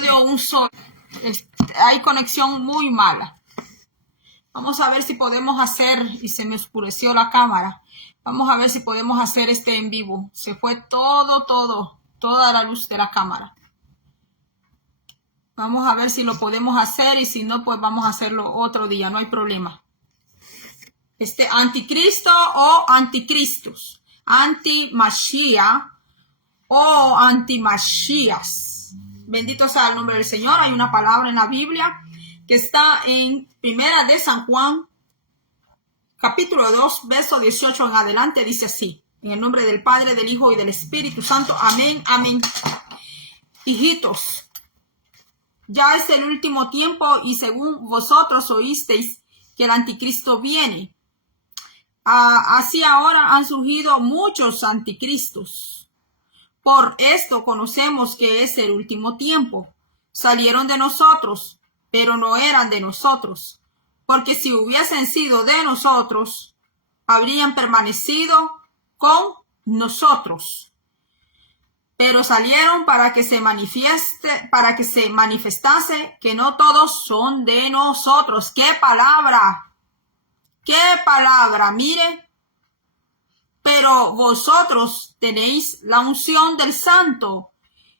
dio un sol. Hay conexión muy mala. Vamos a ver si podemos hacer, y se me oscureció la cámara. Vamos a ver si podemos hacer este en vivo. Se fue toda la luz de la cámara. Vamos a ver si lo podemos hacer, y si no, pues vamos a hacerlo otro día, no hay problema. Anticristo o anticristos, anti-Mashiach o anti-Mashias. Bendito sea el nombre del Señor. Hay una palabra en la Biblia que está en Primera de San Juan, capítulo 2, verso 18 en adelante. Dice así: en el nombre del Padre, del Hijo y del Espíritu Santo. Amén, amén. Hijitos, ya es el último tiempo, y según vosotros oísteis que el anticristo viene. Así ahora han surgido muchos anticristos. Por esto conocemos que es el último tiempo. Salieron de nosotros, pero no eran de nosotros, porque si hubiesen sido de nosotros, habrían permanecido con nosotros. Pero salieron para que se manifestase que no todos son de nosotros. ¡Qué palabra! ¡Qué palabra! Mire. Pero vosotros tenéis la unción del Santo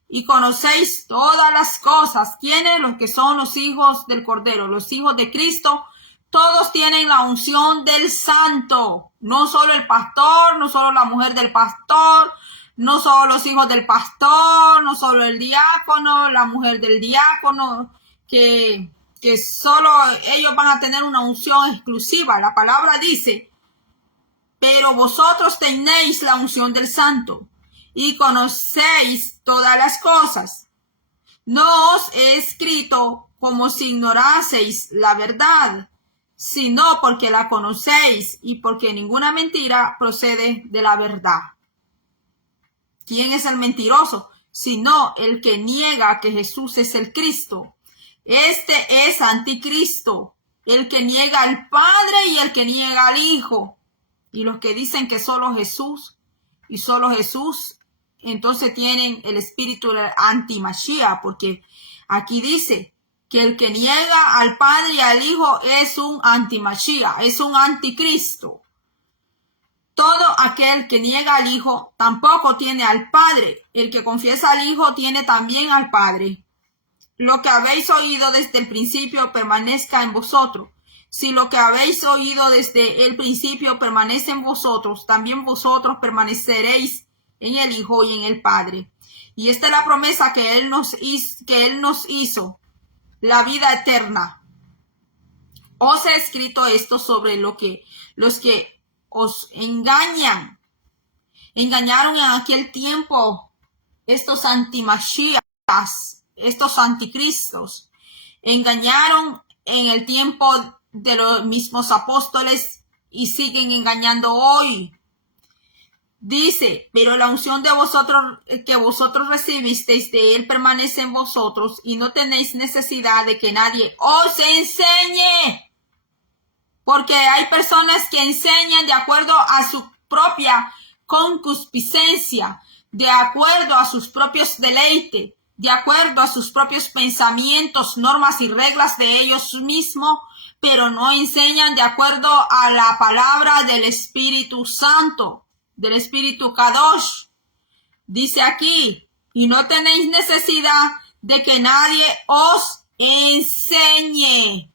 y conocéis todas las cosas. ¿Quiénes? Los que son los hijos del Cordero, los hijos de Cristo. Todos tienen la unción del Santo. No solo el pastor, no solo la mujer del pastor, no solo los hijos del pastor, no solo el diácono, la mujer del diácono, que solo ellos van a tener una unción exclusiva. La palabra dice: pero vosotros tenéis la unción del Santo y conocéis todas las cosas. No os he escrito como si ignoraseis la verdad, sino porque la conocéis y porque ninguna mentira procede de la verdad. ¿Quién es el mentiroso? Sino el que niega que Jesús es el Cristo. Este es anticristo, el que niega al Padre y el que niega al Hijo. Y los que dicen que solo Jesús y solo Jesús, entonces tienen el espíritu del anti-Mashiach, porque aquí dice que el que niega al Padre y al Hijo es un anti-Mashiach, es un anticristo. Todo aquel que niega al Hijo tampoco tiene al Padre. El que confiesa al Hijo tiene también al Padre. Lo que habéis oído desde el principio permanezca en vosotros. Si lo que habéis oído desde el principio permanece en vosotros, también vosotros permaneceréis en el Hijo y en el Padre. Y esta es la promesa que Él nos hizo, la vida eterna. Os he escrito esto sobre los que os engañaron en aquel tiempo, estos anti-Mashiachs, estos anticristos, engañaron en el tiempo de los mismos apóstoles y siguen engañando hoy. Dice: pero la unción de vosotros que vosotros recibisteis de Él permanece en vosotros, y no tenéis necesidad de que nadie os enseñe. Porque hay personas que enseñan de acuerdo a su propia concupiscencia, de acuerdo a sus propios deleites, de acuerdo a sus propios pensamientos, normas y reglas de ellos mismos, pero no enseñan de acuerdo a la palabra del Espíritu Santo, del Espíritu Kadosh. Dice aquí: y no tenéis necesidad de que nadie os enseñe.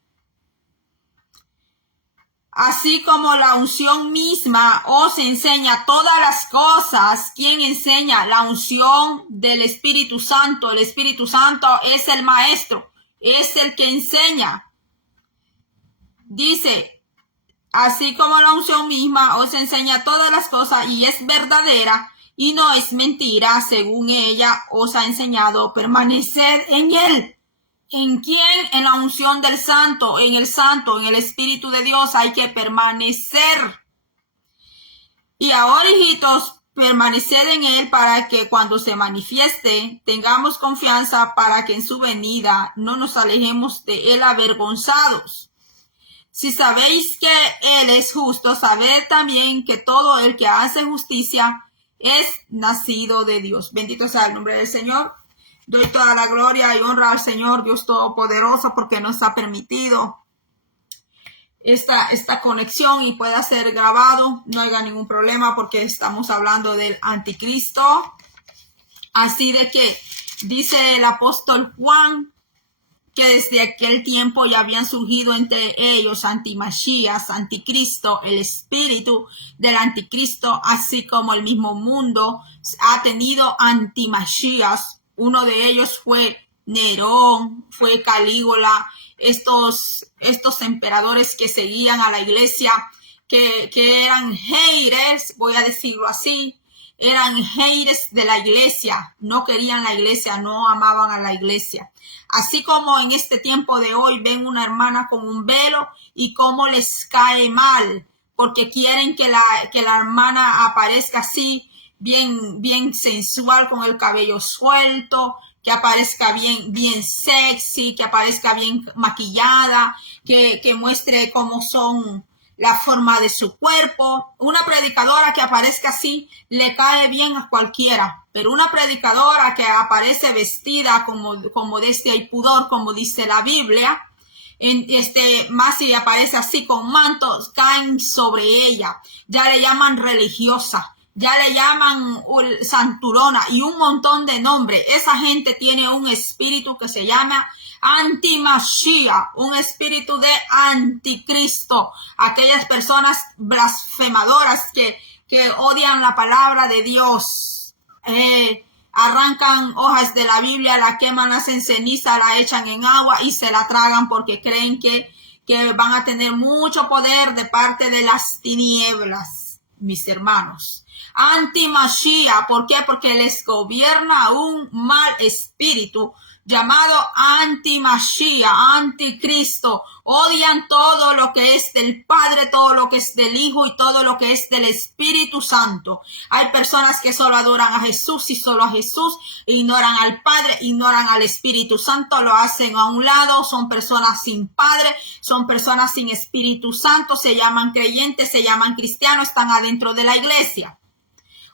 Así como la unción misma os enseña todas las cosas. ¿Quién enseña? La unción del Espíritu Santo. El Espíritu Santo es el maestro, es el que enseña. Dice: así como la unción misma os enseña todas las cosas y es verdadera y no es mentira, según ella os ha enseñado, permanecer en Él. ¿En quién? En la unción del Santo, en el Espíritu de Dios hay que permanecer. Y ahora, hijitos, permaneced en Él para que cuando se manifieste tengamos confianza, para que en su venida no nos alejemos de Él avergonzados. Si sabéis que Él es justo, sabed también que todo el que hace justicia es nacido de Dios. Bendito sea el nombre del Señor. Doy toda la gloria y honra al Señor Dios Todopoderoso porque nos ha permitido esta conexión y pueda ser grabado. No haya ningún problema porque estamos hablando del anticristo. Así de que dice el apóstol Juan que desde aquel tiempo ya habían surgido entre ellos antimachías, anticristo, el espíritu del anticristo, así como el mismo mundo ha tenido antimachías. Uno de ellos fue Nerón, fue Calígula, estos emperadores que seguían a la iglesia, que eran haters, voy a decirlo así, eran haters de la iglesia, no querían la iglesia, no amaban a la iglesia. Así como en este tiempo de hoy ven una hermana con un velo y cómo les cae mal, porque quieren que la hermana aparezca así, bien sensual, con el cabello suelto, que aparezca bien sexy, que aparezca bien maquillada, que muestre cómo son la forma de su cuerpo. Una predicadora que aparezca así le cae bien a cualquiera, pero una predicadora que aparece vestida como de hay pudor, como dice la Biblia, más si aparece así con mantos, caen sobre ella. Ya le llaman religiosa, ya le llaman santurona y un montón de nombres. Esa gente tiene un espíritu que se llama antimachía, un espíritu de anticristo. Aquellas personas blasfemadoras que odian la palabra de Dios, arrancan hojas de la Biblia, la queman, la hacen ceniza, la echan en agua y se la tragan porque creen que van a tener mucho poder de parte de las tinieblas, mis hermanos. Antimachía, ¿por qué? Porque les gobierna un mal espíritu llamado antimachía, anticristo. Odian todo lo que es del Padre, todo lo que es del Hijo y todo lo que es del Espíritu Santo. Hay personas que solo adoran a Jesús y solo a Jesús, ignoran al Padre, ignoran al Espíritu Santo, lo hacen a un lado. Son personas sin Padre, son personas sin Espíritu Santo, se llaman creyentes, se llaman cristianos, están adentro de la iglesia.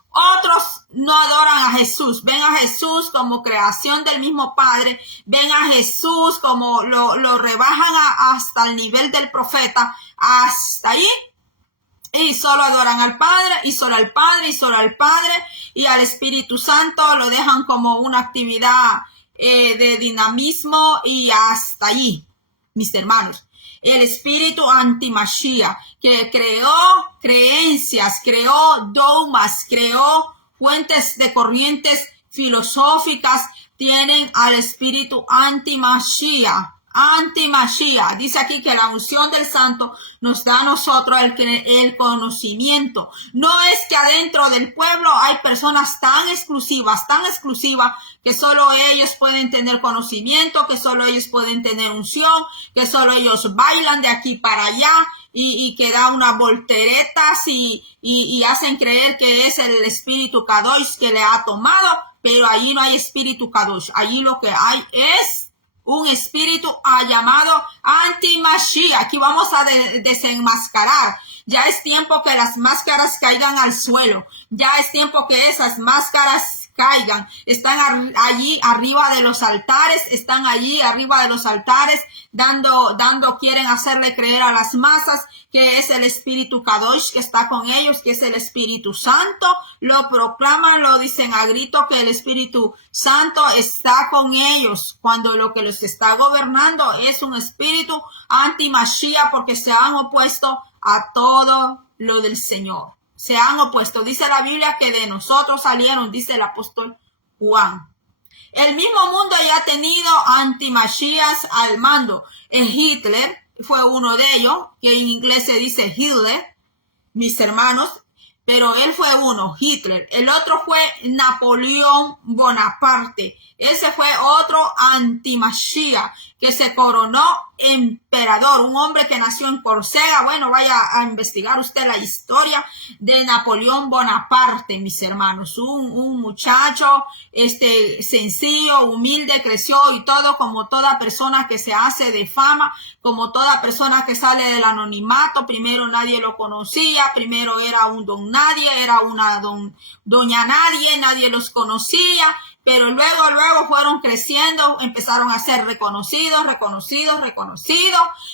Otros no adoran a Jesús, ven a Jesús como creación del mismo Padre, ven a Jesús como lo rebajan hasta el nivel del profeta, hasta ahí, y solo adoran al Padre, y solo al Padre, y solo al Padre, y al Espíritu Santo lo dejan como una actividad de dinamismo y hasta allí, mis hermanos. El espíritu antimachía que creó creencias, creó dogmas, creó fuentes de corrientes filosóficas, tienen al espíritu antimachía. Antimachía. Dice aquí que la unción del santo nos da a nosotros el conocimiento. No es que adentro del pueblo hay personas tan exclusivas que solo ellos pueden tener conocimiento, que solo ellos pueden tener unción, que solo ellos bailan de aquí para allá y que da unas volteretas y hacen creer que es el espíritu Kadosh que le ha tomado, pero allí no hay espíritu Kadosh. Allí lo que hay es un espíritu llamado antimachía. Aquí vamos a desenmascarar. Ya es tiempo que las máscaras caigan al suelo. Ya es tiempo que esas máscaras caigan. Están allí arriba de los altares. Están allí arriba de los altares quieren hacerle creer a las masas que es el Espíritu Kadosh que está con ellos, que es el Espíritu Santo. Lo proclaman, lo dicen a grito que el Espíritu Santo está con ellos, cuando lo que los está gobernando es un espíritu antimachía, porque se han opuesto a todo lo del Señor. Se han opuesto. Dice la Biblia que de nosotros salieron, dice el apóstol Juan. El mismo mundo ya ha tenido antimachías al mando. Hitler fue uno de ellos, que en inglés se dice Hitler, mis hermanos, pero él fue uno, Hitler. El otro fue Napoleón Bonaparte. Ese fue otro antimachía que se coronó emperador, un hombre que nació en Córcega. Bueno, vaya a investigar usted la historia de Napoleón Bonaparte, mis hermanos. Un muchacho sencillo, humilde, creció y todo como toda persona que se hace de fama, como toda persona que sale del anonimato. Primero nadie lo conocía, primero era un don nadie, era una doña nadie, nadie los conocía, pero luego fueron creciendo, empezaron a ser reconocidos,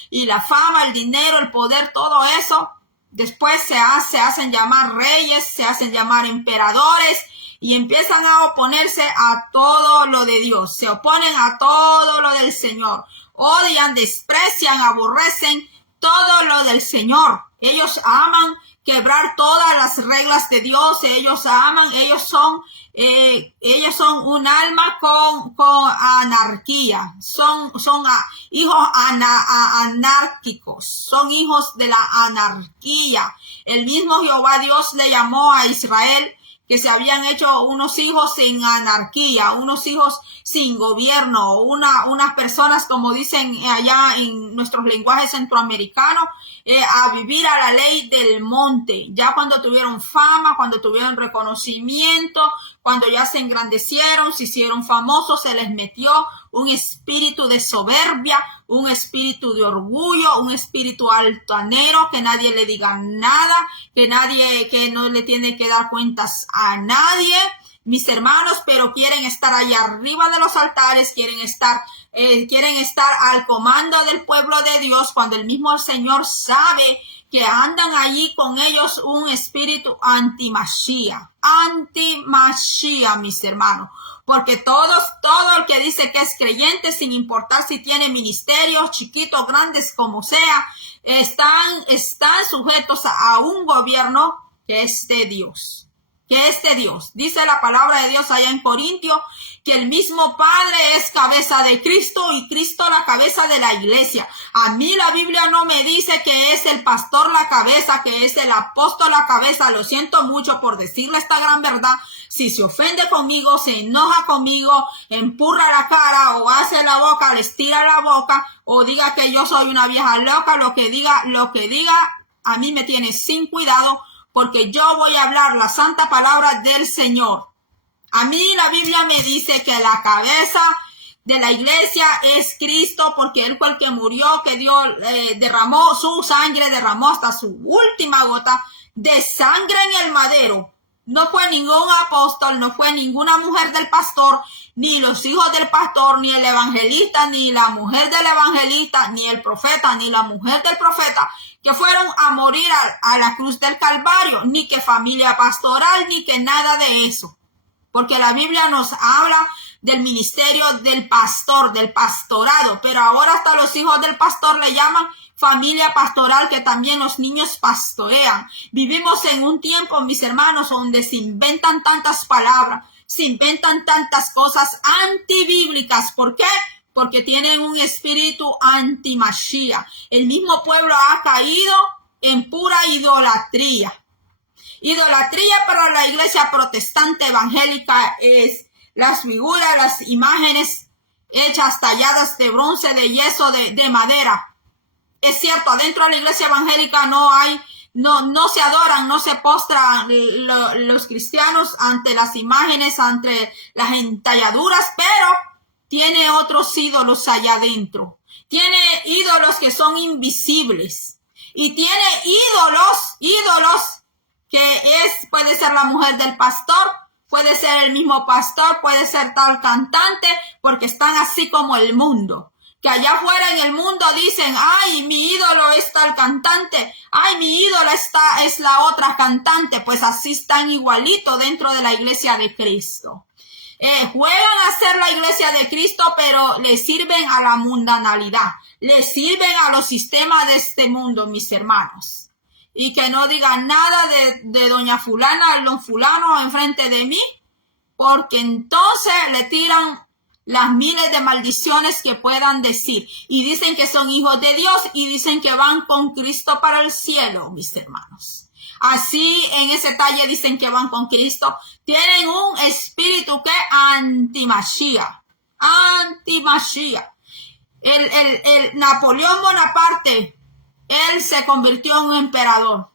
y la fama, el dinero, el poder, todo eso, después se hacen llamar reyes, se hacen llamar emperadores, y empiezan a oponerse a todo lo de Dios, se oponen a todo lo del Señor, odian, desprecian, aborrecen todo lo del Señor. Ellos aman quebrar todas las reglas de Dios, ellos son un alma con anarquía, son hijos anárquicos, son hijos de la anarquía. El mismo Jehová Dios le llamó a Israel que se habían hecho unos hijos sin anarquía, unos hijos sin gobierno, unas personas, como dicen allá en nuestros lenguajes centroamericanos, a vivir a la ley del monte. Ya cuando tuvieron fama, cuando tuvieron reconocimiento, cuando ya se engrandecieron, se hicieron famosos, se les metió un espíritu de soberbia, un espíritu de orgullo, un espíritu altanero, que nadie le diga nada, que no le tiene que dar cuentas a nadie, mis hermanos, pero quieren estar allá arriba de los altares, quieren estar al comando del pueblo de Dios, cuando el mismo Señor sabe que andan allí con ellos un espíritu anti-Mashiach, mis hermanos, porque todo el que dice que es creyente, sin importar si tiene ministerios chiquitos, grandes, como sea, están sujetos a un gobierno que es de Dios. Dice la palabra de Dios allá en Corintios que el mismo Padre es cabeza de Cristo y Cristo la cabeza de la iglesia. A mí la Biblia no me dice que es el pastor la cabeza, que es el apóstol la cabeza. Lo siento mucho por decirle esta gran verdad. Si se ofende conmigo, se enoja conmigo, empurra la cara o hace la boca, les tira la boca o diga que yo soy una vieja loca, lo que diga, a mí me tiene sin cuidado, porque yo voy a hablar la santa palabra del Señor. A mí la Biblia me dice que la cabeza de la iglesia es Cristo, porque Él fue el que murió, que Dios derramó su sangre, derramó hasta su última gota de sangre en el madero. No fue ningún apóstol, no fue ninguna mujer del pastor, ni los hijos del pastor, ni el evangelista, ni la mujer del evangelista, ni el profeta, ni la mujer del profeta, que fueron a morir a la cruz del Calvario, ni que familia pastoral, ni que nada de eso. Porque la Biblia nos habla del ministerio del pastor, del pastorado, pero ahora hasta los hijos del pastor le llaman familia pastoral, que también los niños pastorean. Vivimos en un tiempo, mis hermanos, donde se inventan tantas palabras, se inventan tantas cosas antibíblicas. ¿Por qué? Porque tienen un espíritu anti-Mashiach. El mismo pueblo ha caído en pura idolatría. Idolatría para la iglesia protestante evangélica es las figuras, las imágenes hechas, talladas de bronce, de yeso, de madera. Es cierto, adentro de la iglesia evangélica no se adoran, no se postran los cristianos ante las imágenes, ante las entalladuras, pero tiene otros ídolos allá adentro. Tiene ídolos que son invisibles. Y tiene ídolos que puede ser la mujer del pastor, puede ser el mismo pastor, puede ser tal cantante, porque están así como el mundo. Que allá afuera en el mundo dicen, ay, mi ídolo es tal cantante, ay, mi ídolo es la otra cantante. Pues así están igualito dentro de la iglesia de Cristo. Juegan a ser la iglesia de Cristo, pero le sirven a la mundanalidad, le sirven a los sistemas de este mundo, mis hermanos. Y que no digan nada de doña fulana, don fulano enfrente de mí, porque entonces le tiran las miles de maldiciones que puedan decir. Y dicen que son hijos de Dios y dicen que van con Cristo para el cielo, mis hermanos. Así en ese talle dicen que van con Cristo. Tienen un espíritu que anti-Mashiach. El Napoleón Bonaparte, él se convirtió en un emperador,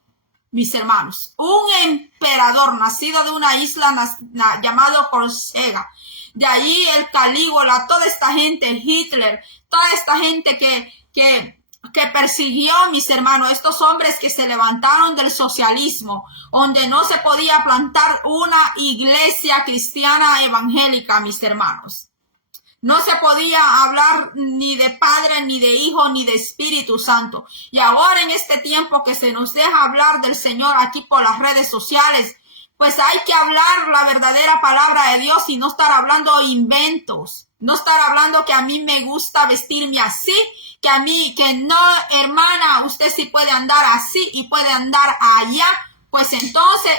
mis hermanos. Un emperador nacido de una isla llamado Córcega. De allí el Calígula, toda esta gente, Hitler, toda esta gente que que persiguió, mis hermanos, estos hombres que se levantaron del socialismo, donde no se podía plantar una iglesia cristiana evangélica, mis hermanos. No se podía hablar ni de Padre, ni de Hijo, ni de Espíritu Santo. Y ahora en este tiempo que se nos deja hablar del Señor aquí por las redes sociales, pues hay que hablar la verdadera palabra de Dios y no estar hablando inventos. No estar hablando que a mí me gusta vestirme así, que a mí, que no, hermana, usted sí puede andar así y puede andar allá. Pues entonces,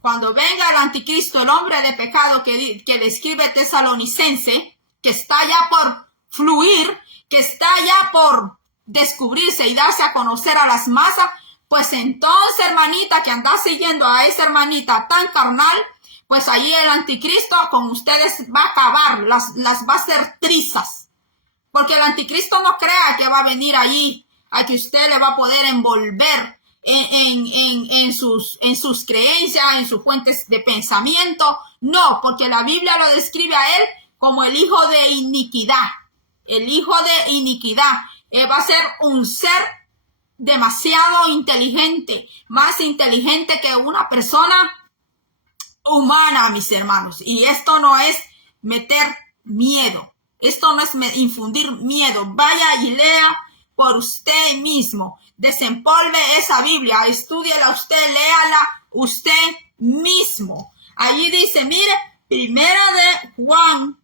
cuando venga el anticristo, el hombre de pecado que describe Tesalonicense, que está ya por fluir, que está ya por descubrirse y darse a conocer a las masas, pues entonces, hermanita, que anda siguiendo a esa hermanita tan carnal, pues ahí el anticristo con ustedes va a acabar, las va a hacer trizas. Porque el anticristo no crea que va a venir allí, a que usted le va a poder envolver en sus creencias, en sus fuentes de pensamiento. No, porque la Biblia lo describe a él como el hijo de iniquidad. El hijo de iniquidad. Va a ser un ser demasiado inteligente, más inteligente que una persona humana, mis hermanos. Y esto no es meter miedo. Esto no es infundir miedo. Vaya y lea por usted mismo. Desempolve esa Biblia. Estúdiela usted, léala usted mismo. Allí dice, mire, Primera de Juan,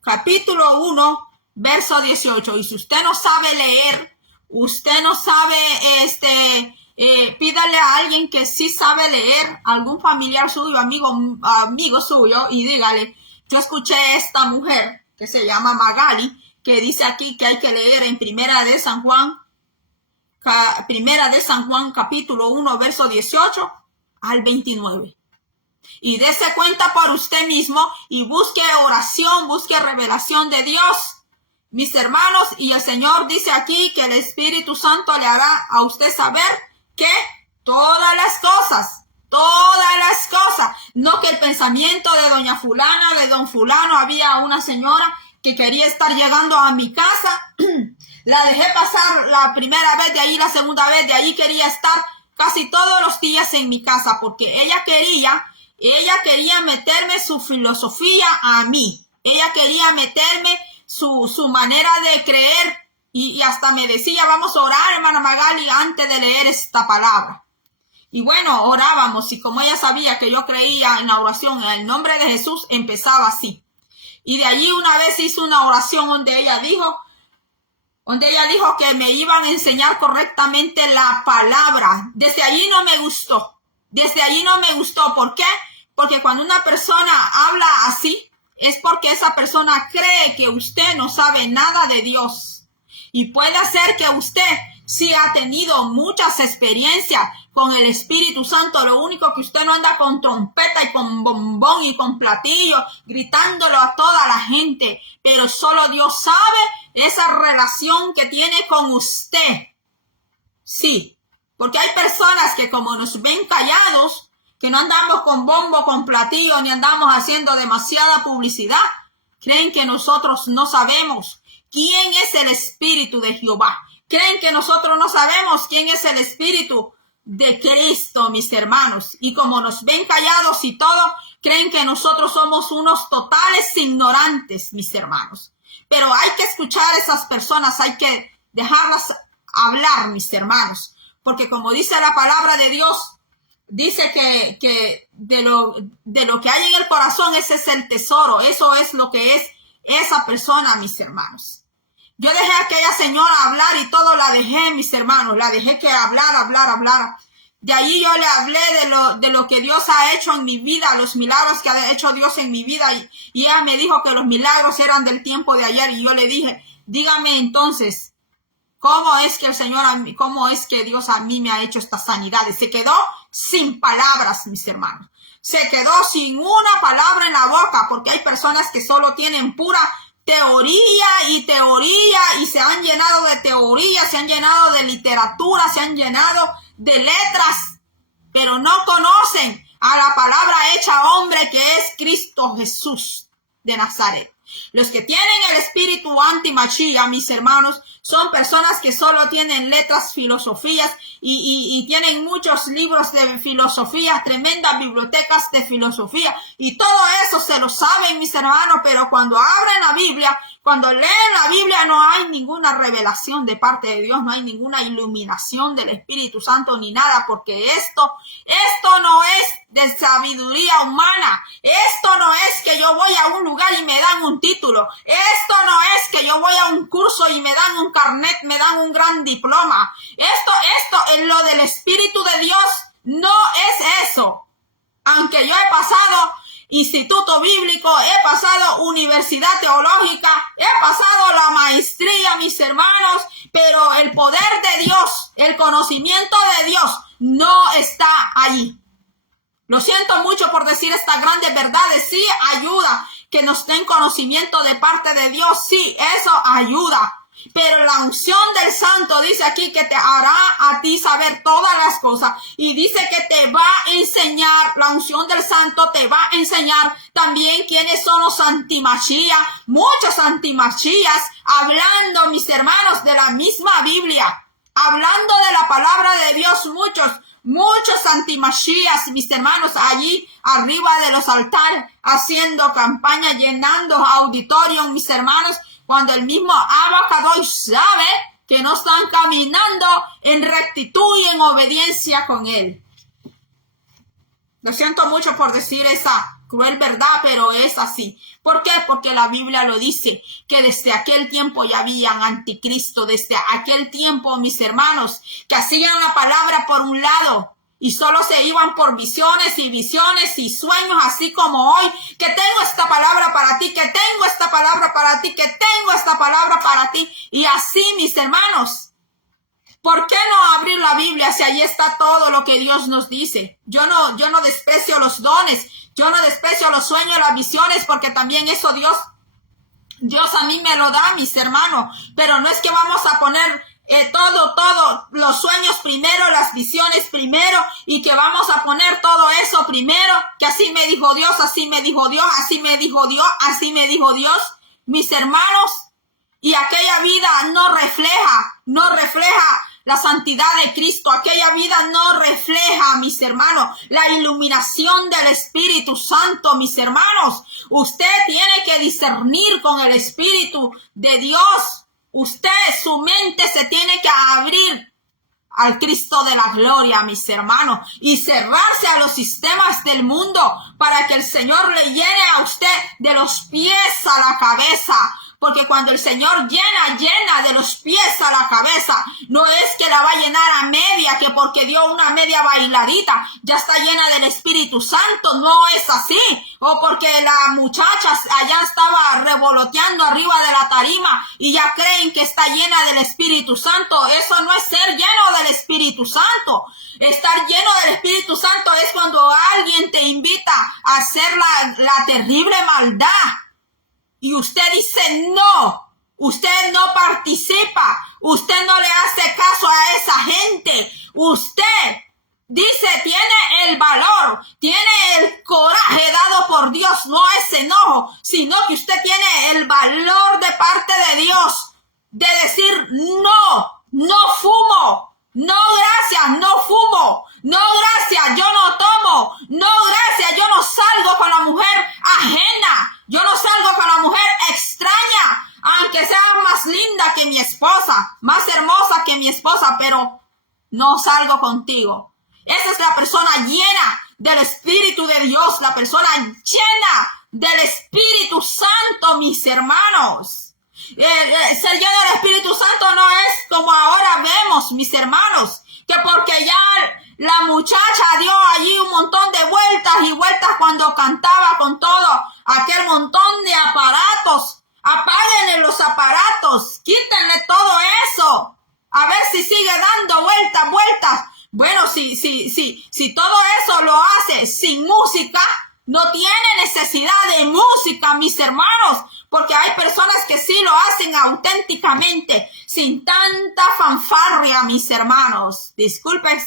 capítulo 1, verso 18. Y si usted no sabe leer, usted no sabe, pídale a alguien que sí sabe leer, algún familiar suyo, amigo suyo, y dígale, yo escuché a esta mujer que se llama Magali, que dice aquí que hay que leer en Primera de San Juan, capítulo 1, verso 18 al 29. Y dése cuenta por usted mismo y busque oración, busque revelación de Dios, mis hermanos. Y el Señor dice aquí que el Espíritu Santo le hará a usted saber que todas las cosas, no que el pensamiento de doña fulana, de don fulano, había una señora que quería estar llegando a mi casa, la dejé pasar la primera vez, de ahí la segunda vez, de ahí quería estar casi todos los días en mi casa, porque ella quería meterme su filosofía a mí, ella quería meterme su manera de creer, y hasta me decía, vamos a orar, hermana Magali, antes de leer esta palabra. Y bueno, orábamos, y como ella sabía que yo creía en la oración en el nombre de Jesús, empezaba así. Y de allí una vez hizo una oración donde ella dijo que me iban a enseñar correctamente la palabra. Desde allí no me gustó. ¿Por qué? Porque cuando una persona habla así, es porque esa persona cree que usted no sabe nada de Dios. Y puede ser que usted sí ha tenido muchas experiencias con el Espíritu Santo. Lo único que usted no anda con trompeta y con bombón y con platillo, gritándolo a toda la gente. Pero solo Dios sabe esa relación que tiene con usted. Sí, porque hay personas que como nos ven callados, que no andamos con bombo, con platillo, ni andamos haciendo demasiada publicidad, creen que nosotros no sabemos quién es el Espíritu de Jehová. Creen que nosotros no sabemos quién es el Espíritu de Cristo, mis hermanos. Y como nos ven callados y todo, creen que nosotros somos unos totales ignorantes, mis hermanos. Pero hay que escuchar a esas personas, hay que dejarlas hablar, mis hermanos. Porque como dice la palabra de Dios, dice que de lo que hay en el corazón, ese es el tesoro. Eso es lo que es esa persona, mis hermanos. Yo dejé a aquella señora hablar y todo la dejé, mis hermanos. La dejé que hablara. De ahí yo le hablé de lo que Dios ha hecho en mi vida, los milagros que ha hecho Dios en mi vida. Y ella me dijo que los milagros eran del tiempo de ayer. Y yo le dije, dígame entonces, ¿cómo es que Dios a mí me ha hecho estas sanidades? Se quedó sin palabras, mis hermanos. Se quedó sin una palabra en la boca, porque hay personas que solo tienen pura teoría y se han llenado de teoría, se han llenado de literatura, se han llenado de letras, pero no conocen a la palabra hecha hombre que es Cristo Jesús de Nazaret. Los que tienen el espíritu anti-Mashiach, mis hermanos, son personas que solo tienen letras, filosofías y tienen muchos libros de filosofía, tremendas bibliotecas de filosofía y todo eso se lo saben, mis hermanos, pero cuando abren la Biblia, cuando leen la Biblia, no hay ninguna revelación de parte de Dios, no hay ninguna iluminación del Espíritu Santo ni nada, porque esto no es de sabiduría humana. Esto no es que yo voy a un lugar y me dan un título. Esto no es que yo voy a un curso y me dan un carnet, me dan un gran diploma. Esto en lo del Espíritu de Dios no es eso. Aunque yo he pasado instituto bíblico, he pasado universidad teológica, he pasado la maestría, mis hermanos, pero el poder de Dios, el conocimiento de Dios no está allí. Lo siento mucho por decir estas grandes verdades. Sí, ayuda que nos den conocimiento de parte de Dios. Sí, eso ayuda. Pero la unción del Santo dice aquí que te hará a ti saber todas las cosas. Y dice que te va a enseñar, la unción del Santo te va a enseñar también quiénes son los antimachías. Muchos antimachías hablando, mis hermanos, de la misma Biblia. Hablando de la palabra de Dios, muchos antimachías, mis hermanos, allí arriba de los altares, haciendo campaña, llenando auditorios, mis hermanos, cuando el mismo Abacadoy sabe que no están caminando en rectitud y en obediencia con él. Lo siento mucho por decir esa cruel verdad, pero es así. ¿Por qué? Porque la Biblia lo dice, que desde aquel tiempo ya habían anticristo, desde aquel tiempo, mis hermanos, que hacían la palabra por un lado y solo se iban por visiones y sueños, así como hoy, que tengo esta palabra para ti, que tengo esta palabra para ti, que tengo esta palabra para ti. Y así, mis hermanos, ¿por qué no abrir la Biblia si ahí está todo lo que Dios nos dice? Yo no desprecio los dones, yo no desprecio los sueños, las visiones, porque también eso Dios a mí me lo da, mis hermanos. Pero no es que vamos a poner todo, los sueños primero, las visiones primero, y que vamos a poner todo eso primero, que así me dijo Dios, así me dijo Dios, así me dijo Dios, así me dijo Dios, mis hermanos. Y aquella vida no refleja la santidad de Cristo. Aquella vida no refleja, mis hermanos, la iluminación del Espíritu Santo, mis hermanos. Usted tiene que discernir con el Espíritu de Dios. Usted, su mente se tiene que abrir al Cristo de la gloria, mis hermanos, y cerrarse a los sistemas del mundo para que el Señor le llene a usted de los pies a la cabeza. Porque cuando el Señor llena de los pies a la cabeza, no es que la va a llenar a media, que porque dio una media bailadita, ya está llena del Espíritu Santo. No es así. O porque la muchacha allá estaba revoloteando arriba de la tarima y ya creen que está llena del Espíritu Santo. Eso no es ser lleno del Espíritu Santo. Estar lleno del Espíritu Santo es cuando alguien te invita a hacer la terrible maldad. Y usted dice no, usted no participa, usted no le hace caso a esa gente. Usted dice, tiene el valor, tiene el coraje dado por Dios, no es enojo, sino que usted tiene el valor de parte de Dios de decir no fumo, no gracias, no fumo, no gracias, yo no tomo, no gracias, yo no salgo con la mujer ajena. Yo no salgo con la mujer extraña, aunque sea más linda que mi esposa, más hermosa que mi esposa, pero no salgo contigo. Esa es la persona llena del Espíritu de Dios, la persona llena del Espíritu Santo, mis hermanos. Ser lleno del Espíritu Santo no es como ahora vemos, mis hermanos, que porque ya la muchacha dio allí un montón de vueltas y vueltas cuando cantaba con todo aquel montón de aparatos. Apáguenle los aparatos, quítenle todo eso, a ver si sigue dando vueltas. Bueno, si todo eso lo hace sin música, no tiene necesidad de música, mis hermanos, porque hay personas que sí lo hacen auténticamente, sin tanta fanfarria, mis hermanos. Disculpen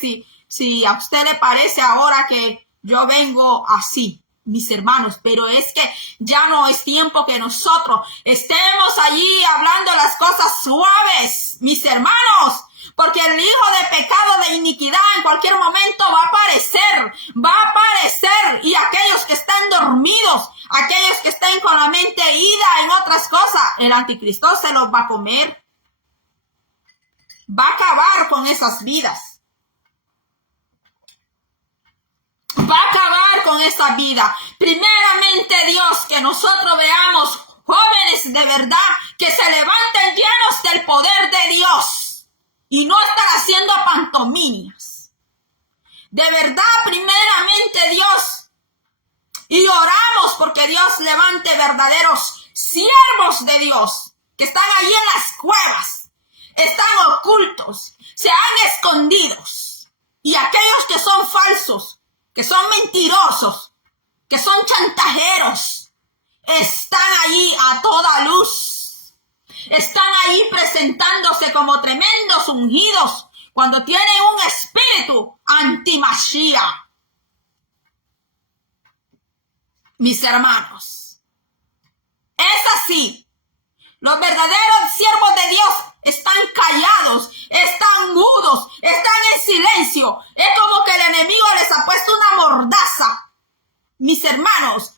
si a usted le parece ahora que yo vengo así. mis hermanos, pero es que ya no es tiempo que nosotros estemos allí hablando las cosas suaves, mis hermanos, porque el hijo de pecado de iniquidad en cualquier momento va a aparecer, y aquellos que están dormidos, aquellos que están con la mente ida en otras cosas, el anticristo se los va a comer, va a acabar con esas vidas. Va a acabar con esa vida. Primeramente, Dios, que nosotros veamos jóvenes de verdad que se levanten llenos del poder de Dios y no estar haciendo pantomimias. De verdad, primeramente, Dios, y oramos porque Dios levante verdaderos siervos de Dios que están allí en las cuevas, están ocultos, se han escondidos, y aquellos que son falsos, que son mentirosos, que son chantajeros, están allí a toda luz. Están ahí presentándose como tremendos ungidos cuando tienen un espíritu anti-Mashiach. Mis hermanos, es así. Los verdaderos siervos de Dios están callados, están mudos, están en silencio. Es como que el enemigo les ha puesto una mordaza. Mis hermanos,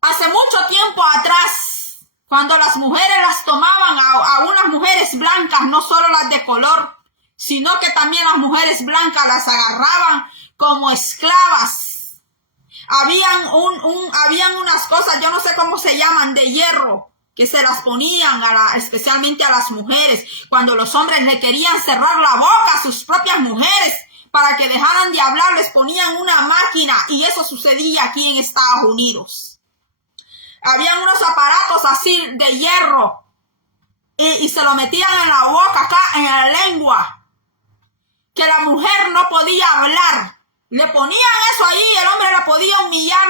hace mucho tiempo atrás, cuando las mujeres las tomaban a unas mujeres blancas, no solo las de color, sino que también las mujeres blancas las agarraban como esclavas. Habían unas cosas, yo no sé cómo se llaman, de hierro, que se las ponían especialmente a las mujeres, cuando los hombres le querían cerrar la boca a sus propias mujeres para que dejaran de hablar, les ponían una máquina, y eso sucedía aquí en Estados Unidos. Habían unos aparatos así de hierro y se lo metían en la boca, acá en la lengua, que la mujer no podía hablar. Le ponían eso ahí, el hombre le podía humillar,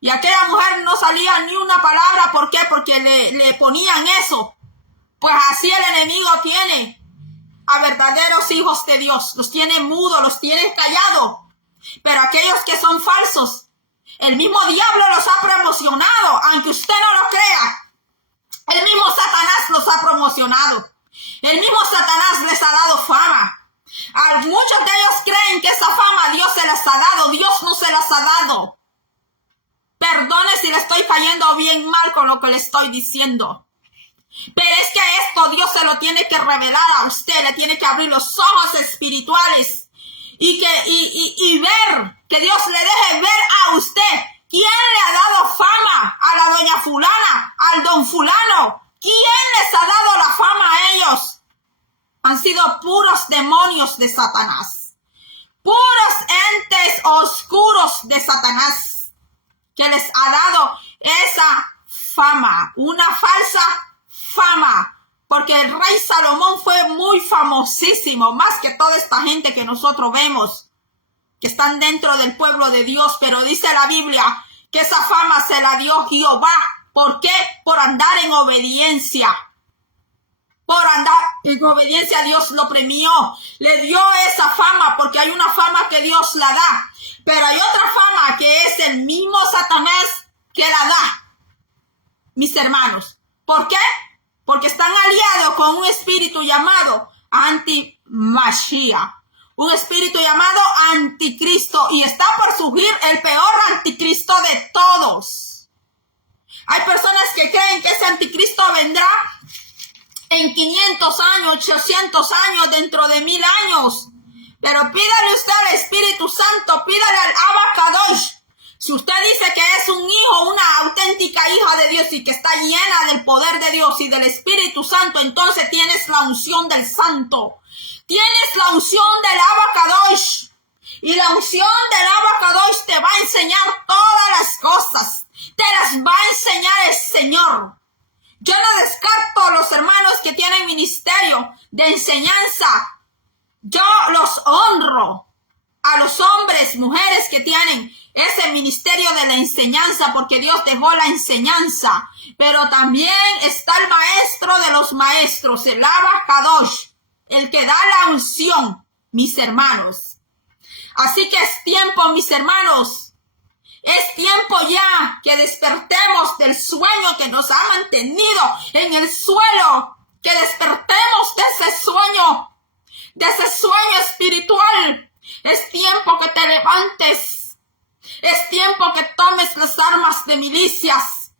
y aquella mujer no salía ni una palabra. ¿Por qué? Porque le ponían eso. Pues así el enemigo tiene a verdaderos hijos de Dios, los tiene mudos, los tiene callados. Pero aquellos que son falsos, el mismo diablo los ha promocionado, aunque usted no lo crea. El mismo Satanás los ha promocionado. El mismo Satanás les ha dado fama. Muchos de ellos creen que esa fama Dios se las ha dado. Dios no se las ha dado. Perdone si le estoy cayendo bien mal con lo que le estoy diciendo. Pero es que esto Dios se lo tiene que revelar a usted. Le tiene que abrir los ojos espirituales. Y ver, que Dios le deje ver a usted quién le ha dado fama a la doña fulana, al don fulano. ¿Quién les ha dado la fama a ellos? Han sido puros demonios de Satanás, puros entes oscuros de Satanás, que les ha dado esa fama, una falsa fama, porque el rey Salomón fue muy famosísimo, más que toda esta gente que nosotros vemos, que están dentro del pueblo de Dios, pero dice la Biblia que esa fama se la dio Jehová. ¿Por qué? Por andar en obediencia. Por andar en obediencia, Dios lo premió, le dio esa fama, porque hay una fama que Dios la da, pero hay otra fama que es el mismo Satanás que la da, mis hermanos. ¿Por qué? Porque están aliados con un espíritu llamado anti-Mashiach, un espíritu llamado anticristo, y está por surgir el peor anticristo de todos. Hay personas que creen que ese anticristo vendrá en 500 años, 800 años, dentro de 1000 años. Pero pídale usted al Espíritu Santo, pídale al Abacadosh. Si usted dice que es un hijo, una auténtica hija de Dios y que está llena del poder de Dios y del Espíritu Santo, entonces tienes la unción del Santo. Tienes la unción del Abacadosh. Y la unción del Abacadosh te va a enseñar todas las cosas. Te las va a enseñar el Señor. Yo no descarto a los hermanos que tienen ministerio de enseñanza. Yo los honro a los hombres, mujeres que tienen ese ministerio de la enseñanza, porque Dios dejó la enseñanza. Pero también está el maestro de los maestros, el Abacadosh, el que da la unción, mis hermanos. Así que es tiempo, mis hermanos, Es tiempo ya que despertemos del sueño que nos ha mantenido en el suelo, que despertemos de ese sueño espiritual. Es tiempo que te levantes. Es tiempo que tomes las armas de milicias.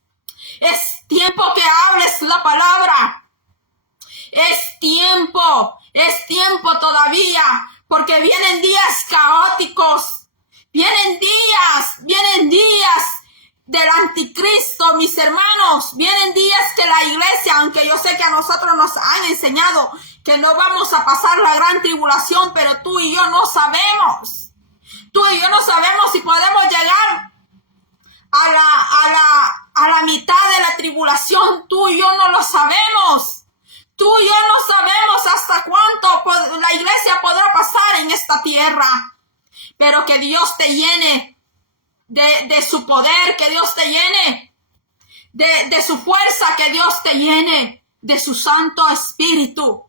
Es tiempo que hables la palabra. Es tiempo todavía, porque vienen días caóticos. Vienen días del anticristo, mis hermanos. Vienen días que la iglesia, aunque yo sé que a nosotros nos han enseñado que no vamos a pasar la gran tribulación, pero tú y yo no sabemos. Tú y yo no sabemos si podemos llegar a la mitad de la tribulación. Tú y yo no lo sabemos. Tú y yo no sabemos hasta cuánto la iglesia podrá pasar en esta tierra. Pero que Dios te llene de su poder, que Dios te llene de su fuerza, que Dios te llene de su Santo Espíritu.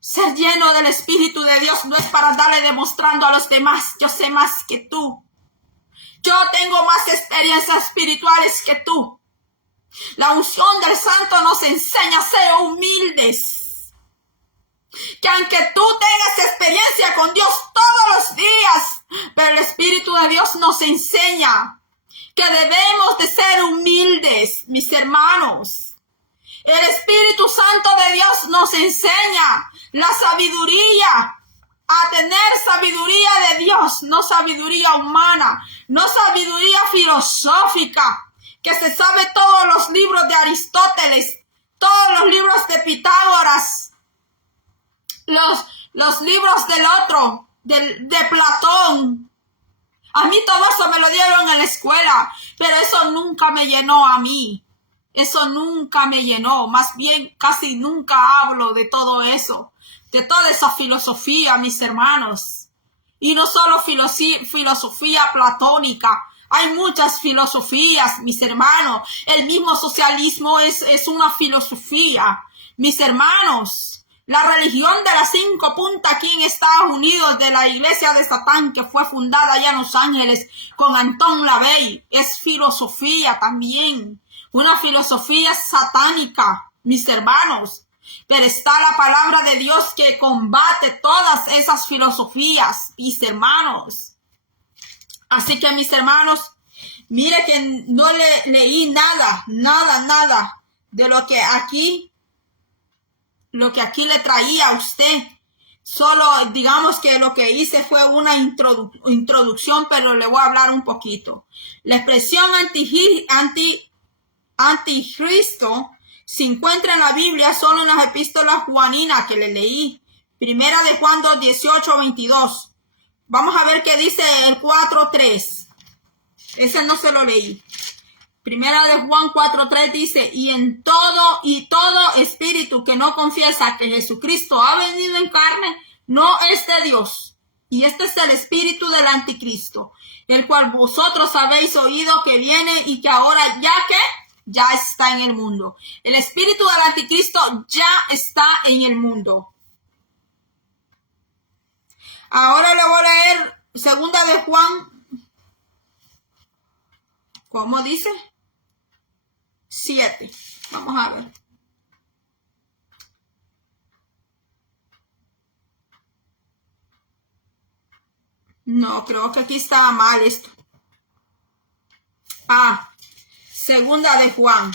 Ser lleno del Espíritu de Dios no es para darle demostrando a los demás, yo sé más que tú. Yo tengo más experiencias espirituales que tú. La unción del Santo nos enseña a ser humildes. Que aunque tú tengas experiencia con Dios todos los días, pero el Espíritu de Dios nos enseña que debemos de ser humildes, mis hermanos. El Espíritu Santo de Dios nos enseña la sabiduría, a tener sabiduría de Dios, no sabiduría humana, no sabiduría filosófica, que se sabe todos los libros de Aristóteles, todos los libros de Pitágoras, los libros del otro, de Platón. A mí todo eso me lo dieron en la escuela, pero eso nunca me llenó a mí. Eso nunca me llenó. Más bien, casi nunca hablo de todo eso, de toda esa filosofía, mis hermanos. Y no solo filosofía platónica. Hay muchas filosofías, mis hermanos. El mismo socialismo es una filosofía, mis hermanos. La religión de las 5 puntas aquí en Estados Unidos, de la iglesia de Satán, que fue fundada allá en Los Ángeles con Anton LaVey, es filosofía también. Una filosofía satánica, mis hermanos. Pero está la palabra de Dios que combate todas esas filosofías, mis hermanos. Así que, mis hermanos, mire que no leí nada de lo que aquí le traía a usted. Solo digamos que lo que hice fue una introducción, pero le voy a hablar un poquito. La expresión anticristo se encuentra en la Biblia solo en las epístolas juaninas que le leí. Primera de Juan 2, 18, 22. Vamos a ver qué dice el 4:3. Ese no se lo leí. Primera de Juan 4:3 dice, y todo espíritu que no confiesa que Jesucristo ha venido en carne, no es de Dios. Y este es el espíritu del anticristo, el cual vosotros habéis oído que viene y que ahora ya está en el mundo. El espíritu del anticristo ya está en el mundo. Ahora le voy a leer segunda de Juan. ¿Cómo dice? 7. Vamos a ver. No, creo que aquí está mal esto. Segunda de Juan.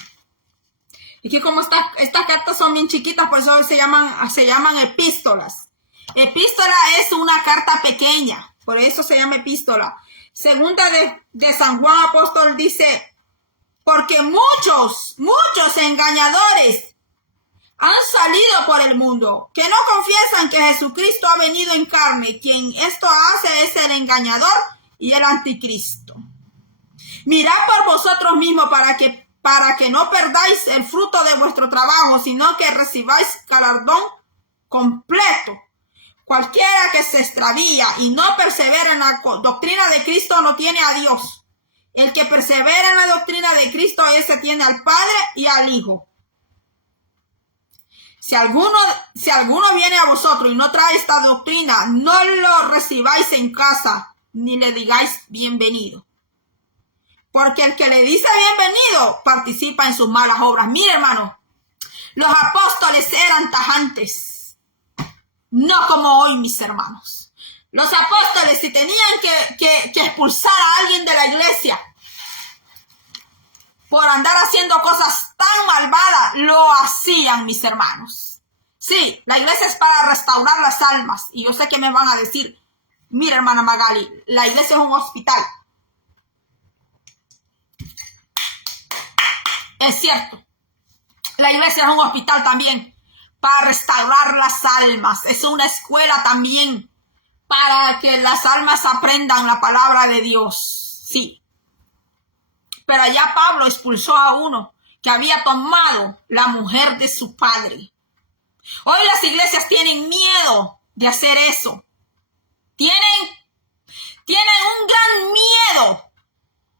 Y que como estas cartas son bien chiquitas, por eso se llaman epístolas. Epístola es una carta pequeña, por eso se llama epístola. Segunda de San Juan Apóstol dice, porque muchos engañadores han salido por el mundo, que no confiesan que Jesucristo ha venido en carne. Quien esto hace es el engañador y el anticristo. Mirad por vosotros mismos para que no perdáis el fruto de vuestro trabajo, sino que recibáis galardón completo. Cualquiera que se extravía y no persevera en la doctrina de Cristo no tiene a Dios. El que persevera en la doctrina de Cristo, ese tiene al Padre y al Hijo. Si alguno viene a vosotros y no trae esta doctrina, no lo recibáis en casa, ni le digáis bienvenido. porque el que le dice bienvenido participa en sus malas obras. Mire, hermano, los apóstoles eran tajantes, no como hoy, mis hermanos. Los apóstoles, si tenían que expulsar a alguien de la iglesia por andar haciendo cosas tan malvadas, lo hacían, mis hermanos. Sí, la iglesia es para restaurar las almas. Y yo sé que me van a decir, mira, hermana Magali, la iglesia es un hospital. Es cierto, la iglesia es un hospital también para restaurar las almas. Es una escuela también para que las almas aprendan la palabra de Dios. Sí. Pero allá Pablo expulsó a uno que había tomado la mujer de su padre. Hoy las iglesias tienen miedo de hacer eso. Tienen un gran miedo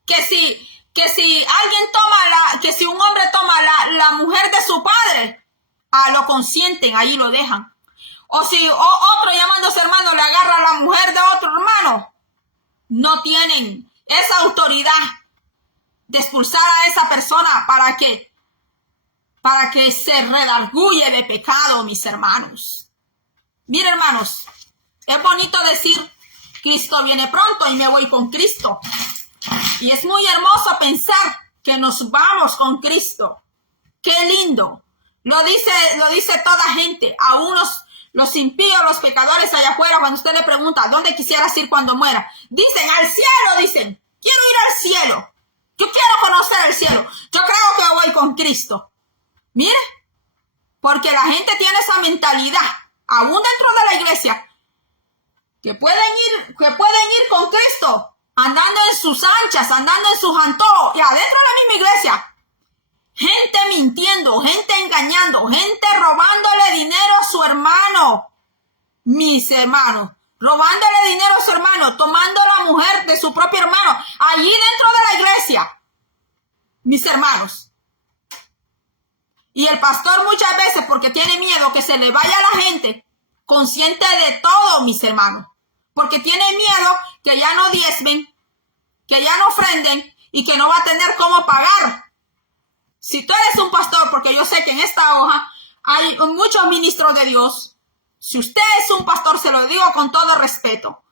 que si alguien toma que si un hombre toma la mujer de su padre, lo consienten, ahí lo dejan. O si otro llamándose hermano le agarra a la mujer de otro hermano, no tienen esa autoridad de expulsar a esa persona para que se redarguye de pecado, mis hermanos. Miren, hermanos, es bonito decir, Cristo viene pronto y me voy con Cristo. Y es muy hermoso pensar que nos vamos con Cristo. ¡Qué lindo! Lo dice toda gente, aún los impíos, los pecadores allá afuera, cuando usted le pregunta, ¿dónde quisieras ir cuando muera? Dicen, al cielo, dicen, quiero ir al cielo. Yo quiero conocer el cielo. Yo creo que voy con Cristo. Mire, porque la gente tiene esa mentalidad, aún dentro de la iglesia, que pueden ir con Cristo, andando en sus anchas, andando en sus antojos, y adentro de la misma iglesia, gente mintiendo, gente engañando, gente robándole dinero a su hermano, mis hermanos, robándole dinero a su hermano, tomando la mujer de su propio hermano, allí dentro de la iglesia, mis hermanos. Y el pastor muchas veces, porque tiene miedo que se le vaya a la gente, consciente de todo, mis hermanos, porque tiene miedo que ya no diezmen, que ya no ofrenden y que no va a tener cómo pagar. Si tú eres un pastor, porque yo sé que en esta hoja hay muchos ministros de Dios, si usted es un pastor, se lo digo con todo respeto,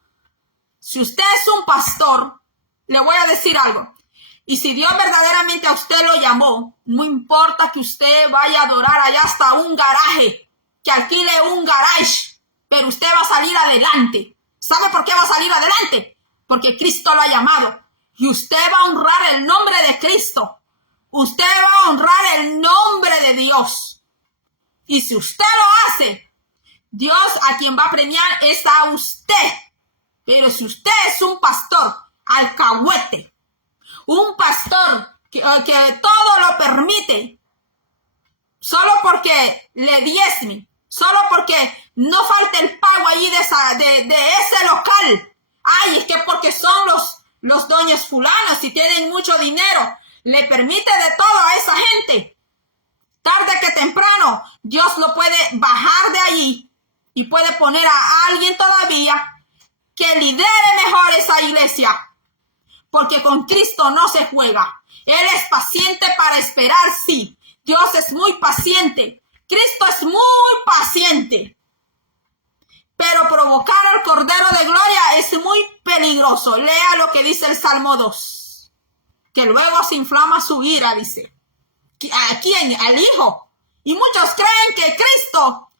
si usted es un pastor, le voy a decir algo. Y si Dios verdaderamente a usted lo llamó, no importa que usted vaya a adorar allá hasta un garaje, que alquile un garage, pero usted va a salir adelante. ¿Sabe por qué va a salir adelante? Porque Cristo lo ha llamado. Y usted va a honrar el nombre de Cristo. Usted va a honrar el nombre de Dios. Y si usted lo hace, Dios a quien va a premiar es a usted. Pero si usted es un pastor alcahuete, un pastor que todo lo permite, solo porque le diezme, solo porque no falta el pago allí de ese local. Ay, es que porque son los doñas fulanas y tienen mucho dinero, le permite de todo a esa gente. Tarde que temprano, Dios lo puede bajar de allí y puede poner a alguien todavía que lidere mejor esa iglesia. Porque con Cristo no se juega. Él es paciente para esperar, sí. Dios es muy paciente. Cristo es muy paciente. Pero provocar al Cordero de Gloria es muy peligroso. Lea lo que dice el Salmo 2. Que luego se inflama su ira, dice. ¿A quién? Al Hijo. Y muchos creen que Cristo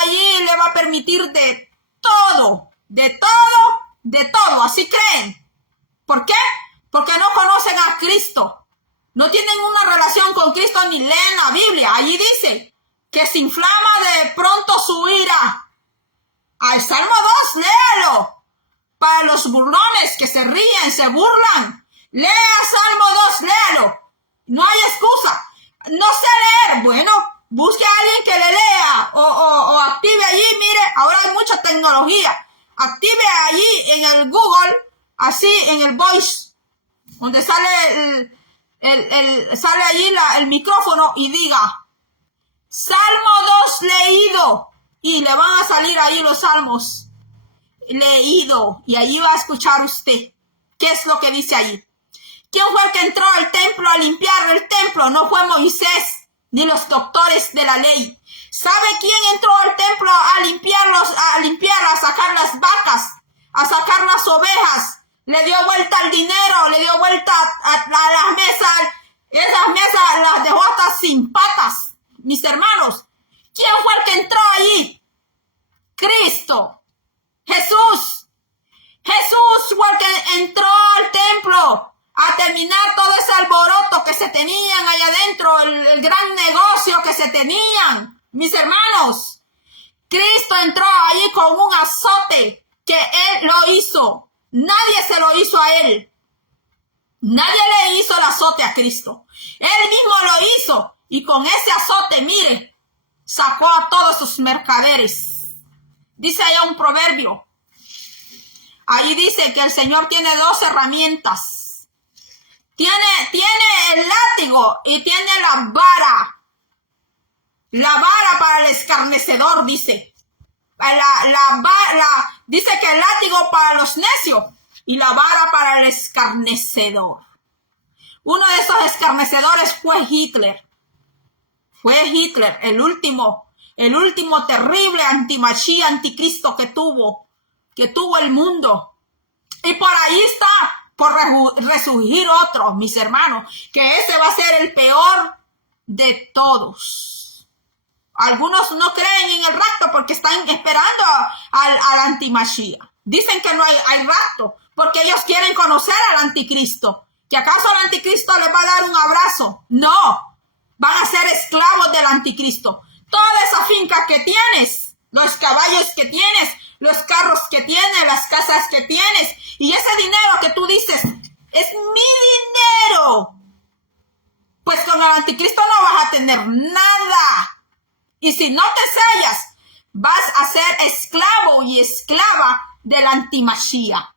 allí le va a permitir de todo. Así creen. ¿Por qué? Porque no conocen a Cristo. No tienen una relación con Cristo ni leen la Biblia. Allí dice que se inflama de pronto su ira. Al Salmo 2, léalo. Para los burlones que se ríen, se burlan. Lea Salmo 2, léalo. No hay excusa. No sé leer. Bueno, busque a alguien que le lea o active allí. Mire, ahora hay mucha tecnología. Active allí en el Google, así en el Voice, donde sale sale allí el micrófono y diga Salmo 2 leído, y le van a salir ahí los salmos leído, y allí va a escuchar usted. ¿Qué es lo que dice ahí? ¿Quién fue el que entró al templo a limpiar el templo? No fue Moisés ni los doctores de la ley. ¿Sabe quién entró al templo a limpiar, a sacar las vacas, a sacar las ovejas? Le dio vuelta al dinero, le dio vuelta a las mesas. Esas mesas las dejó hasta sin patas, mis hermanos. ¿Quién fue el que entró allí? Cristo. Jesús. Jesús fue el que entró al templo a terminar todo ese alboroto que se tenían allá adentro, el gran negocio que se tenían, mis hermanos. Cristo entró allí con un azote que Él lo hizo. Nadie se lo hizo a Él. Nadie le hizo el azote a Cristo. Él mismo lo hizo. Y con ese azote, mire, sacó a todos sus mercaderes. Dice allá un proverbio. Ahí dice que el Señor tiene dos herramientas. Tiene el látigo y tiene la vara. La vara para el escarnecedor, dice. Dice que el látigo para los necios y la vara para el escarnecedor. Uno de esos escarnecedores fue Hitler. Fue Hitler, el último terrible antimachía, anticristo que tuvo el mundo. Y por ahí está por resurgir otro, mis hermanos, que ese va a ser el peor de todos. Algunos no creen en el rapto porque están esperando al antimachía. Dicen que no hay rapto porque ellos quieren conocer al anticristo. ¿Que acaso el anticristo les va a dar un abrazo? No, van a ser esclavos del anticristo. Toda esa finca que tienes, los caballos que tienes, los carros que tienes, las casas que tienes, y ese dinero que tú dices, es mi dinero. Pues con el anticristo no vas a tener nada. Y si no te sellas, vas a ser esclavo y esclava del antimachía.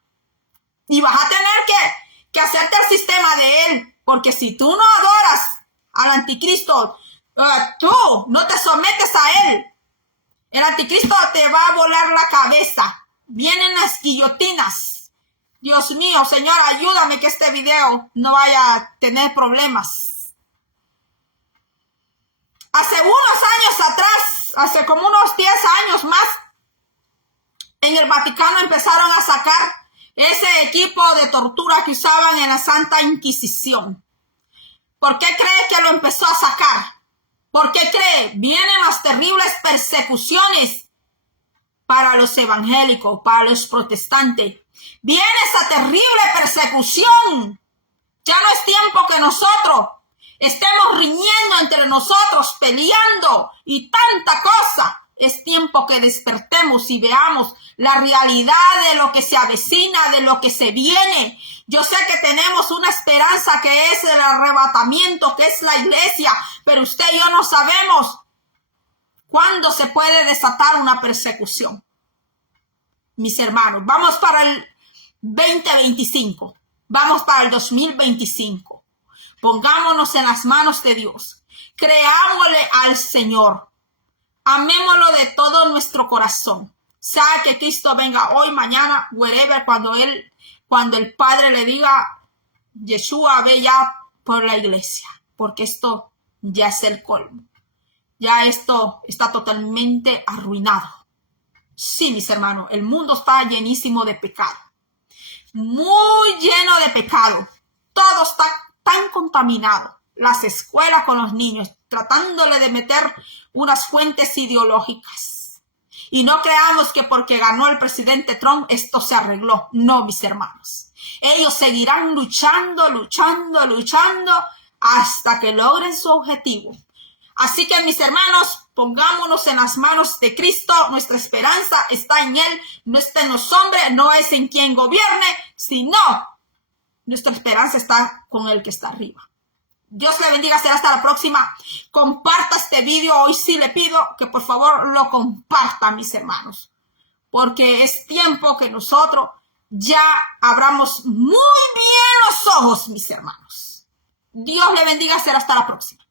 Y vas a tener que hacerte el sistema de él. Porque si tú no adoras al anticristo, tú no te sometes a él, el anticristo te va a volar la cabeza. Vienen las guillotinas. Dios mío, Señor, ayúdame que este video no vaya a tener problemas. Hace unos años atrás, hace como unos 10 años más, en el Vaticano empezaron a sacar ese equipo de tortura que usaban en la Santa Inquisición. ¿Por qué cree que lo empezó a sacar? ¿Por qué cree? Vienen las terribles persecuciones para los evangélicos, para los protestantes. Viene esa terrible persecución. Ya no es tiempo que nosotros estemos riñendo entre nosotros, peleando y tanta cosa. Es tiempo que despertemos y veamos la realidad de lo que se avecina, de lo que se viene. Yo sé que tenemos una esperanza que es el arrebatamiento, que es la iglesia, pero usted y yo no sabemos cuándo se puede desatar una persecución. Mis hermanos, vamos para el 2025, vamos para el 2025. Pongámonos en las manos de Dios, creámosle al Señor, amémoslo de todo nuestro corazón. Sabe que Cristo venga hoy, mañana, wherever, cuando el Padre le diga, Yeshua, ve ya por la iglesia, porque esto ya es el colmo. Ya esto está totalmente arruinado. Sí, mis hermanos, el mundo está llenísimo de pecado. Muy lleno de pecado. Todo está tan contaminado. Las escuelas con los niños, tratándole de meter unas fuentes ideológicas. Y no creamos que porque ganó el presidente Trump esto se arregló. No, mis hermanos. Ellos seguirán luchando hasta que logren su objetivo. Así que, mis hermanos, pongámonos en las manos de Cristo. Nuestra esperanza está en Él, no está en los hombres, no es en quien gobierne, sino nuestra esperanza está con el que está arriba. Dios le bendiga, será hasta la próxima. Comparta este video. Hoy sí le pido que por favor lo compartan, mis hermanos, porque es tiempo que nosotros ya abramos muy bien los ojos, mis hermanos. Dios le bendiga, será hasta la próxima.